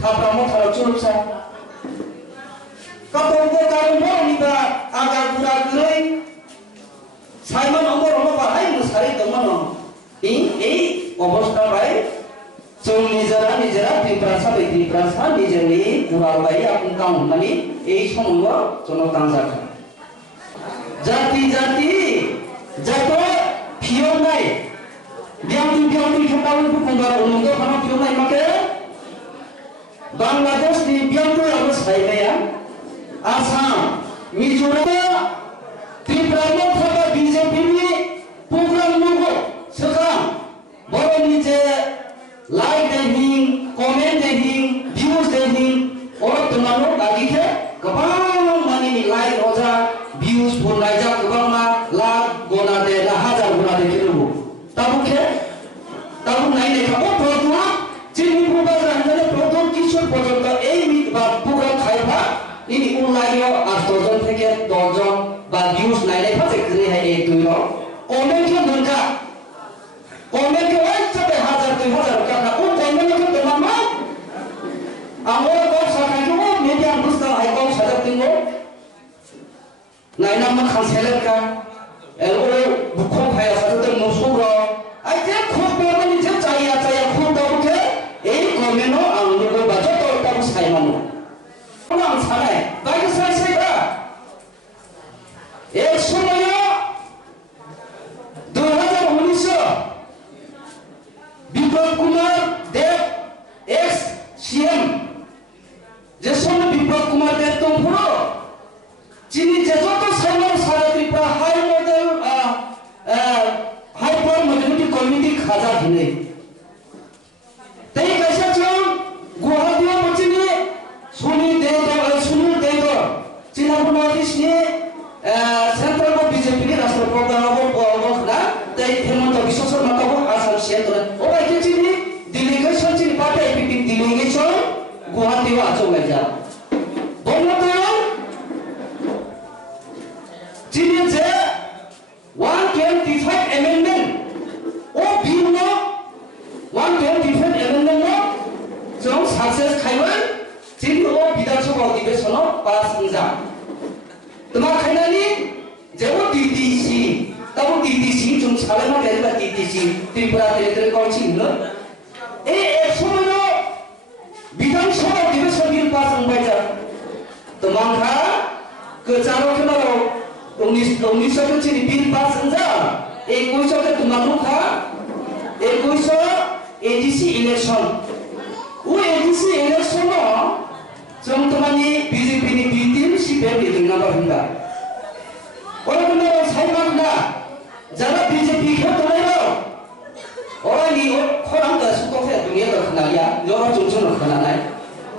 थाफ्रामो थाराव चुरुपसा कतंबो कारुमो निबा आगा गुरा गुरै साइमन अमर अमर बाहाय मुसारि दंमोन এই অবস্থা ভাই जों निजेरा त्रिप्रासा निजेनि गुराबाय आपुन काम माने এই সময় জনতাঞ্জাখা জাতি যত ফিয়নাই বিয়ামটি খেতাউন কুকুঙ্গার অনুঙ্গ খানা ফিয়নাই মাকে বাংলাদেশ नि बियामटु आबो साइनाया आसाम मिजोराम त्रिपुरा थाबा बीजेपी नि प्रग्राम नंगौ सोखा बर'नि जे लाइक देहिं कमेन्ट देहिं भिउज देहिं और तुम्हारो बागिखे गोबां माने लाइक अजा भिउज फुरनाय जा गोबां मा लाख गना दे हजार गना दे खेलबो ताबुखे ताबु नायनाय खाबो प्रग्राम जिनि प्रग्राम जाने प्रग्राम किशोर पर्यন্ত এই বা প্রগ্রাম খাইবা ইনি অনলাইনে 8 জন থেকে 10 জন বা ভিউজ নাইনাय ফাছে করে হাই এই দুইল কমেন্ট মনকা কমেন্ট ওই সবে 1000 টাকা ও কমেন্ট কে তোমামা আমর কো সাকাইও মিডিয়া বুঝতা আই কো সাদা তিনগো নাইনা মান খানসেলের কা এলও বুখো খায়া সাদা নসুর আই যে খুব বেমানি যে চাইয়া খুব দাবকে এই কমেন্ট আমগো বাজে তো তাম সাইমানো আম সানাই বাইকে সাইবা এক সময় 2019 বিপ্লব কুমার দেব এক্স সিএম যে সময় বিপ্লব কুমার দেব তো পুরো যিনি যে যত সাইমানো সারা ত্রিপুরা হাই মডেল হাইপার মডেলিটি কমিটি খাজা দিনে তাই কাছে চল গুয়াহাটিও বচিনি সুনীল দেওধর চিনাপুনাটিসনি সেন্ট্রাল বিজেপি नि राष्ट्र प्रधानबो बखना তাই হেমন্ত বিশ্ব শর্মা কাবো আসাম সেন্ট্রাল ও বাইকে চিনি ডিলিগেশন চিনি পার্টি আইপিপি ডিলিগেশন গুয়াহাটিও আচলাই যা বন্ধুরা চিনি যে 125 অ্যামেন্ডমেন্ট ও বিল 125 অ্যামেন্ডমেন্ট जों साक्सेस खायमोन चिनि ও বিধানসভা অধিবেশন পাস जा তোমা খাইনানি যেও টিটিসি তাও টিটিসি जों Salema দেলা TTC Tripura territory council ন এই এক সময় বিধানসভা অধিবেশন বিল পাস হইছা তোমাখা কচারো খেলাও 19 কে চিনি বিল পাস যা 21 কে তোমাখা 21 এডিসি ইলেকশন ও এডিসি ইলেকশন जों तमानि बीजेपी नि बिटिम सिपे बिदिंना बाहिंगा ओरनो साइमाना जाना बीजेपी खौ तनायरो ओरानि खरां दा सुखोफे दुनिया दा खनाया योरा जुजुन खनानाय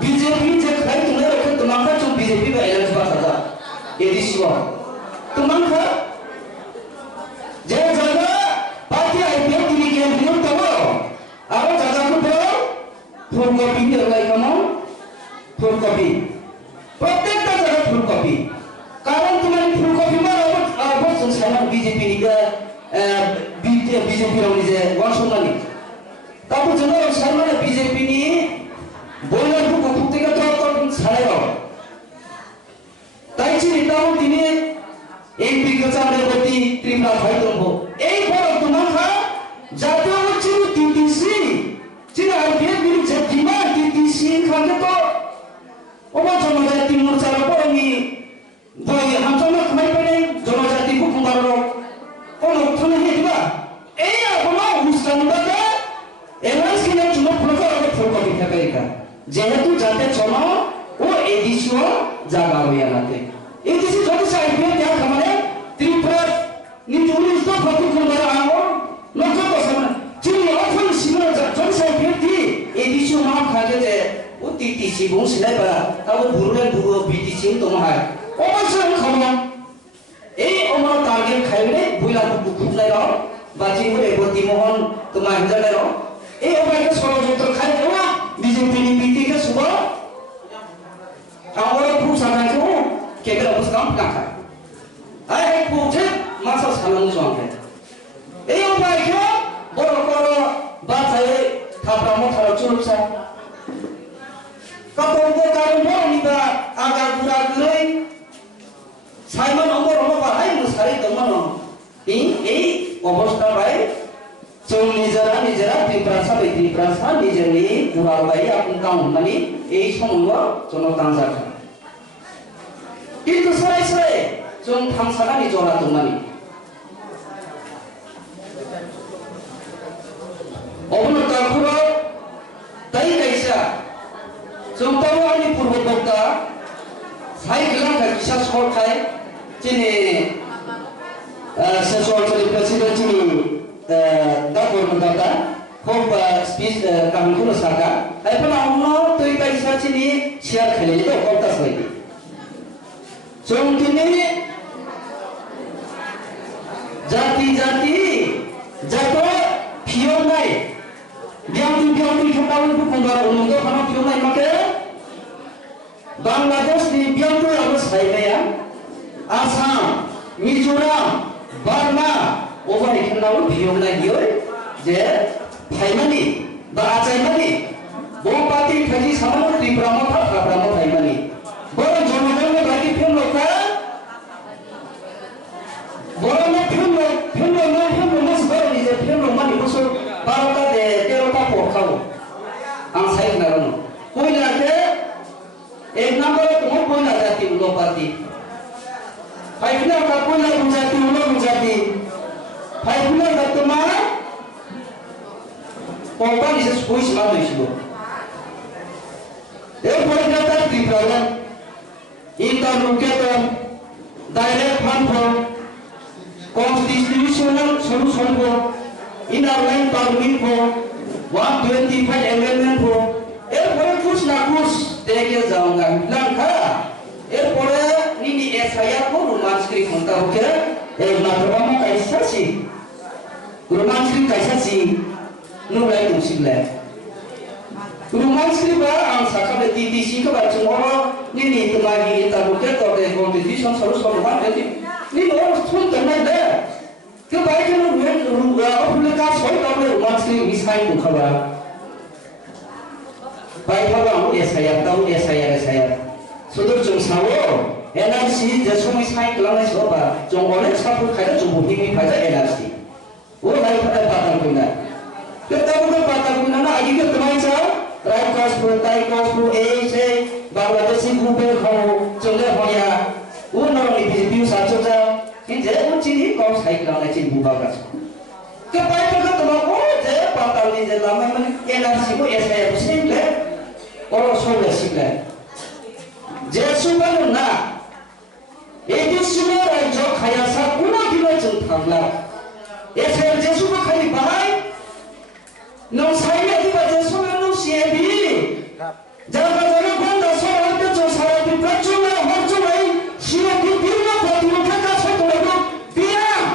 बीजेपी जे खाय तनायरो ख तमाखा जों बीजेपी बा एलायंस बाथा एडिसि वा तमाखा जे जाना पार्टी आईपीएल दिनि के बिनो तबो आरो जागा को फुलकपि नि लाय कामो फुलकपि प्रत्येकटा जगह फुलकपि कारण तुम्हारी फुलकपि मा अबो साइमान बीजेपी नि बीजेपी रावनि जे वासनानि ताबो जों साइमान बीजेपी नि बयलार फुलको फुक्तिका तो सालायो ताइछि ताबो दिने एमपी गचामरे गति त्रिपुरा भाई दंबो এই বড় তোমাখা জাতীয় উচ্চিত টিটিসি চিনা আইপিএল বিল যে দিমা টিটিসি খাকে তো ওবা জনজাতি মোর্চার পরনি বই হামচনা খাই পাই জনজাতি কো কুমারর কোন অর্থনে হেবা এই আপনা অনুষ্ঠানটাতে এলাইস কিনা চুনো প্রকার ফলকপি থাকাইকা যেহেতু যাতে চলো ও এডিশন জায়গা হইয়ানাতে এডিসি যদি সাইপিএল দেয়া খামারে ত্রিপুরা নি 19 তো ফটো কুমার আও লক্ষ্য বসানা চিনি অফন সিমা যদি সাইপিএল দি এডিশন মা খাগে যে ও টিটিসি বং সিলাইবা তাও বুরুলেন বুরু বিটিসি তোমাহাই অবশ্যই খামা এই অমর টার্গেট খাইলে বুইলা বুকুলাই র বাজি হলে বতি মোহন তোমা হিজালে র এই অবাইকে ষড়যন্ত্র খাই দেওয়া বিজেপি নি বিটিকে সুব আমরা খুব সামাইছো কেগের অবস্থা কাকা আই পুছে মাসা সালাম জঙ্গে এই অবাইকে বড় বড় বাছাই থাপড়া মথার চুলছা Kapolko karumor niba agar pura kurai Simon omor bahai musari teman ini অবস্থা ভাই जों নিজেরা ত্রিপ্রাসা নিজেরনি পুরা ভাই আপনি কাম মানে এই সময় জন্য তাंजाखा কিন্তু সরাই जों थांसागानि जरा दंमानि অবনতারপুর তাই কাইসা जों তাওয়ানি পূর্ব বক্তা সাইকেলাঙ্কা কিসা সরকায় যিনি Sesuatu presiden ini dapur mendata, hoba speech kami pun saka. Apa nama tu ikai sahaja ni siar kali itu kontas lagi. Contohnya jati jatuh pionai, biang tu kepala itu konggar untuk karena pionai maka Bangladesh ni biang tu harus saya Assam, Mizoram Burma over economic beyond the year, there, Taimani, the Achaimani, Bopati, Kaji, Sama, Triprama, Taprama, Taimani. But Jonathan, the Baki Pumloka, Borama Pumlo must burn is a Pumlo money, also Barata de Terota for cow. And Sai Narano. Point at a number of more point at the Lopati. Paipuna kapuna mujati ulo mujati. Paipuna datuma. Kompan is a squeeze man issue. Therefore, that the problem interlocutor direct fund for constitutional solution for inner line permit for 125 amendment for. Therefore, push na push. Take a zanga. Lanka. Therefore, ini saya pun rumah skri kontak oke, nampaknya kaisa sih, rumah skri kaisa sih, nulai tu sih lah. Rumah skri bah, angsa kabe TTC kabe cuma ini itu lagi kita buka kode competition selalu rumah jadi, ini orang pun tenang deh. Kebaikan rumah kas soal kabe rumah skri misai tu kabe. Baik kabe saya tahu saya. Sudah jom sawo. NRC जैसे sign करना है सोपा जो online Sapur खाया जो booking भी खाया NRC वो life का पाता कोई ना कितना बुरा पाता कोई ना आगे के तुम्हारे साथ राइट कॉस्ट प्रो ऐसे बांग्लादेशी ग्रुप में खाओ चंगे होया वो नॉर्मली भी साचो जा इन जे वो चीज़ कौन साइन करना चीज़ बुबा का के पाइप का तुम्हारे जे पाता नहीं जे लामा में NRC को ऐसा है सिंपल और सोलह सिंपल जैसे बालो ना Ini semua raja kaya sakuna bila jentangla. Saya Yesus bukan bahai. Nong saya di baca semua nong siebi. Jangan jangan benda soal itu jauh saya di percuma horcuma siapa di bila batu mereka satu lagi biang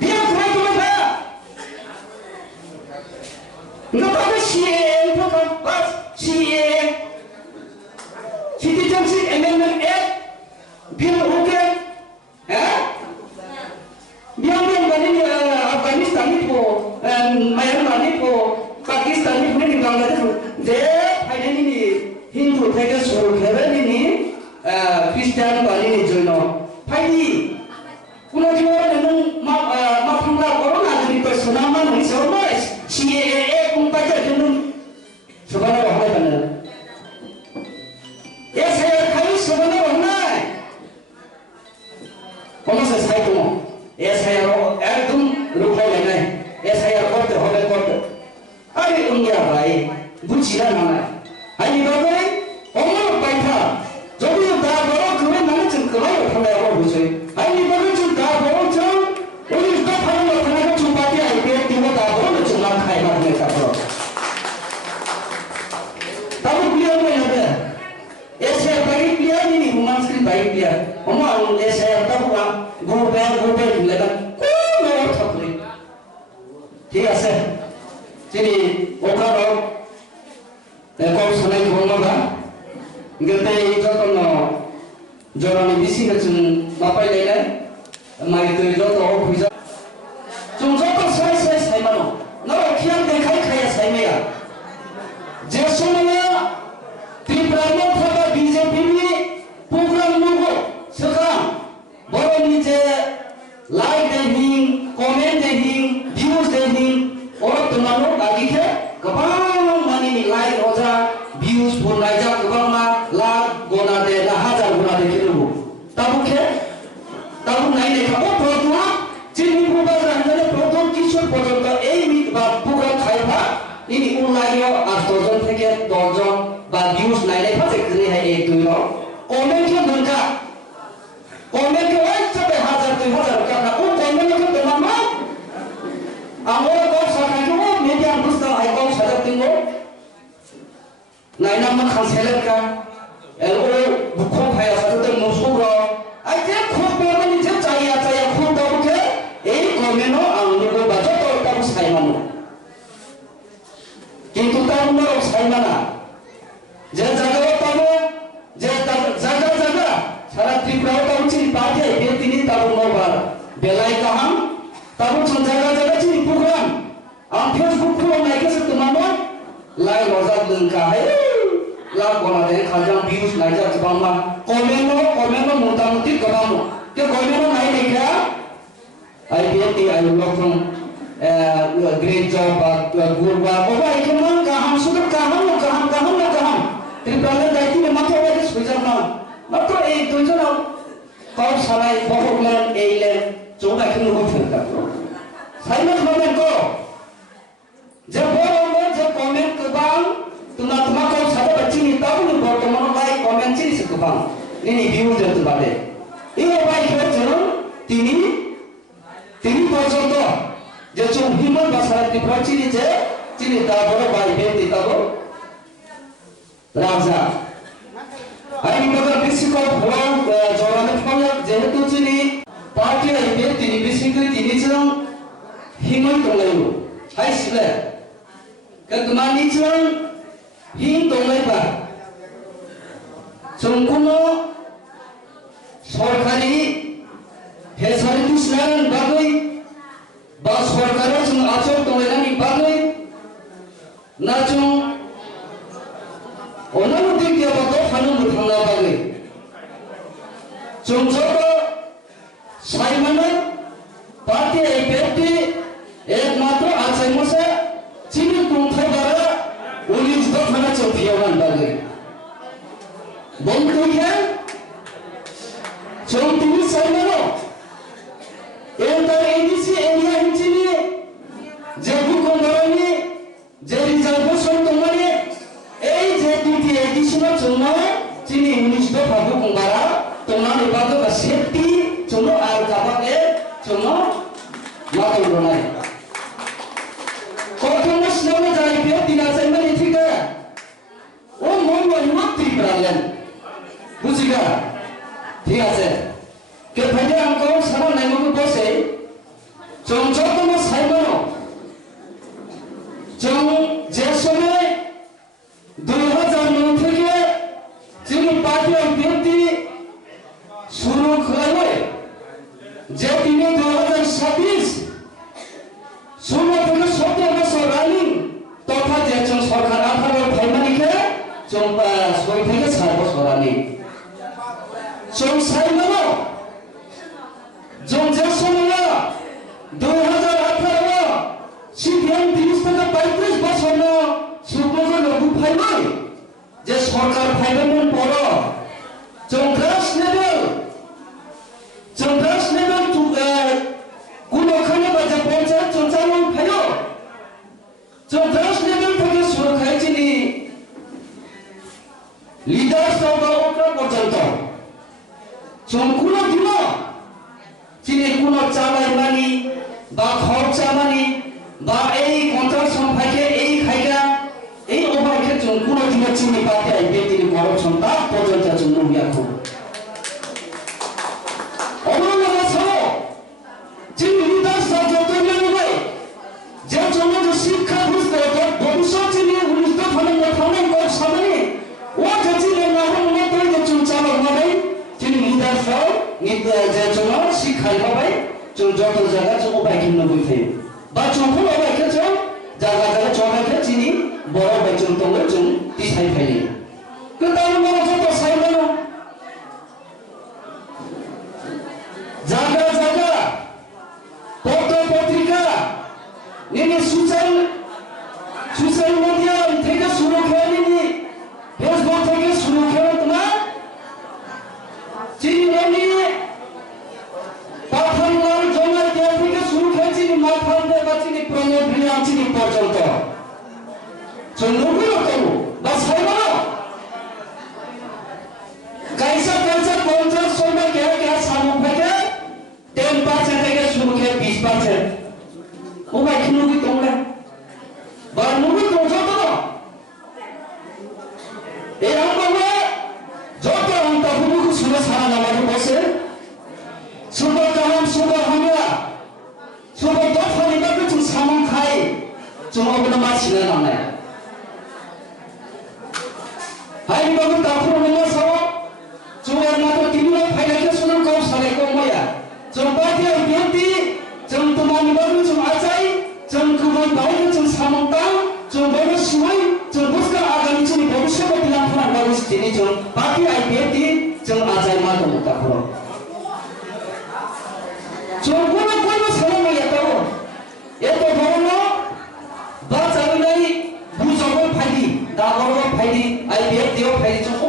kerana tu apa? Nampak siapa bukan pas siapa. Citizenship Amendment Act biar oke, biar bani Afghanistan itu, Myanmar itu, Pakistan itu ni Bangladesh itu, jadi ini Hindu mereka suruh keren ini Kristen bani ini jono, hari pulau Jawa dengan mafunglah orang ada di persona ni semua CAA kumpulkan dengan sebenarnya apa benar? Saya kali sebenarnya Como se sai como? Essa é a lupa lena. Essa é a corte. Aí dia vai, bucina mana? Aí bagai, omor paitha. Jadi dah baru kau mana cengkerai orang yang bucin. Aí bagai cengkar baru ceng, orang dah pernah orang cumpati aí dia dah baru cengkar kaya macam ni kapro. Tapi beliau ni ada. Essa bagai beliau ni rumah sekali bagai beliau. Omor essa tahu apa? Gober lekan kau takut. Tidak sah. Jadi orang kau senang kau mana? Kita itu kan joran bisi macam apa ini? Mari tu itu tahu bisa. Cuma kau saya mana? Nak kian dekai kaya saya. Jesunya lagi ke kebang mani nilai roja views pun naik kebang ma lag gona de na hajar gona de kilo tabu naik deh kamu produk cini bukan rancangan produk kisah produk ke ini bukan kaya ini ulai yo asal থেকে 10 জন বা views naik deh pasti kini hai itu yo komen ke mereka komen ke sampai hajar karena komen ke teman mah amor kau sakai tu media busta ai kau sadar tinggal naik nama kanseler kan LO bukan kaya satu tu musuh lo aja kau memang ni caya kau tahu ke komen lo angin kau baca tahu saya mana কিন্তু তার মনে হয় না যে জায়গা পাবো যে জায়গা সারা ত্রিপুরা কাউন্সিল পার্টি বে তিনি তার মবার বেলাই কাহাম তারপর জায়গা চিনি প্রোগ্রাম আম ফেসবুক খুলে নাইকেছে তোমার লাই রজা লঙ্কা হে লা বলা দে খাজাম ভিউজ নাইজা জবামা কমেন্ট মোটামুটি গবামো কে কমেন্ট নাই দেখা আই বিএটি আই লকম great job but good work oba ikman kaham sudah kaham tripalan daiti me mata wale sujar na matro ei duijon kau salai bohoglen eilen coba kinu ho phirta saimon komen ko je bohoglen je comment kebang tuma kau sada bachi ni tahu ni bortoman lai comment chini se kebang ini view jatu bade ini bai khejon তিনি পর্যন্ত যে হিমন ভাষা ত্রিপুরা চিনি তা বড় ভাই বেতি তাবো রাজা আইনি মগর বিশিকল ভোলাম জড়ানো ফলে যেহেতু চিনি পার্টি আইবে তিনি বিশিকই তিনি জন হিমন দলাইব হাইসলে কতমানি জন হিম দলাইবা সম্পূর্ণ সরকারি ফেসালিটিস নান বাগৈ বা সরকারের जों আচল দলাইনানি বাগৈ না जों অন্যান্য দিক দিয়ে কত ফানুন থানা বাগৈ जों যত সাইমানে পার্টি এই ব্যক্তি একমাত্র আচাই মশা চিনি কুন্থাই দ্বারা 19 দফানা চৌফিয়ামান বাগৈ বন্ধুকে जों তিনি সাইমানো এন্টার এডিসি এরিয়া হিচিনি যে ভূখণ্ডরনি যে রিজার্ভেশন তোমারে এই যে দুটি এডিশনের জন্য চিনি 19 দফা ভূখণ্ডরা তোমার বাদ সেফটি জন্য আর কাবাকে জন্য মাতল বনাই কখন স্নানে যাইবে দিনা সাইমানি ঠিক ও মন মতি প্রালেন বুঝিগা ঠিক আছে কে ভাইয়া আমকো সারা নাইমকো বসে जों যতন সাইমানো जों যে সময় 2009 থেকে যিনি পার্টি ব্যক্তি শুরু করে যে তিনি 2026 ষোলো থেকে 17 বছর রানিং তথা যে সরকার 18 ফাইমানিকে जों 6 থেকে 7 বছর রানিং जों সাইমানো जों যে সময় 2018 সিপিএম 30 থেকে 35 বছর সুপ্রজন লঘু ফাইমাই যে সরকার ফাইমাইমন পর जों গ্রাস লেভেল টু কোনখানে বাজে পঞ্চায়েত সঞ্চালন ফাইও जों গ্রাস লেভেল থেকে শুরু খাইছিনি লিডার সভা পর্যন্ত जों কোনো দিন চিনি কোনো চালাই মানি বা খরচা মানি বা এই কন্ট্রাকশন ফাইকে এই খাইকা এই ওভারকে जों কোনো দিন চিনি পাতে আইবে তিনি করপশন তা পর্যন্ত জন্য বিয়াখো অবলম্বন সহ চিনি লিডার যত নেবে যে জন্য শিক্ষা বুঝতে ভবিষ্যৎ চিনি 19 দফানে ফানে কর সামনে ও যে চিনি না হলে তো যে চুলচালক হবে চিনি লিডার সহ যে জন্য শিক্ষাই হবে जों যত জায়গা जों বাইকিং নবই ফাই বা যখন বাইকে जों জায়গা চবাইকে চিনি বড় বাইচন তঙ্গ जों দিছাই ফাইলি কিন্তু আমরা যত সাইমানো জায়গা পত্র পত্রিকা নিনি সুচাল सोशल मीडिया থেকে শুরু খেয়ে ফেসবুক থেকে শুরু খেয়ে তোমার চিনি পাঠানলাল জমা দেওয়া থেকে শুরু খেয়ে চিনি মাথান্ডে বা চিনি প্রণব ভিলিয়াম চিনি পর্যন্ত নব্বই রকম বা সাইবার কাইসা 50 সময় কে সামুক থেকে 10% থেকে শুরু খেয়ে 20% ও ভাই নুবি তোমরা বা নুবি তোমরা তো এই আমরা যত অন্ত হুবুকু শুনে সারা নামাজ বসে সুবহ কালাম সুবহ হামিয়া সুবহ দফানি বাকে তুমি সামুক খাই তুমি ওগুলো মাছিনা নামে হাই বাবু তাফুর হলো সব চুয়ার মাত্র তিনটা ফাইনালে শুনুন কম সালে কম ময়া চম্পাতি বিএনপি চম তোমানি বাবু চম আচাই চম কুবন বাইরে চম সামন্তাও চম বড় সুমাই চম বুঝকা আগামী চম ভবিষ্যৎ দিলাম ফোন বাবু তিনি চম পার্টি বিএনপি চম আচাই মাদম তাফুর চম কোন সালে ময়া তাও এত বড় বাচ্চা নাই বুঝাবো ফাইদি দা বড় ফাইদি বিএনপি ফাইদি চম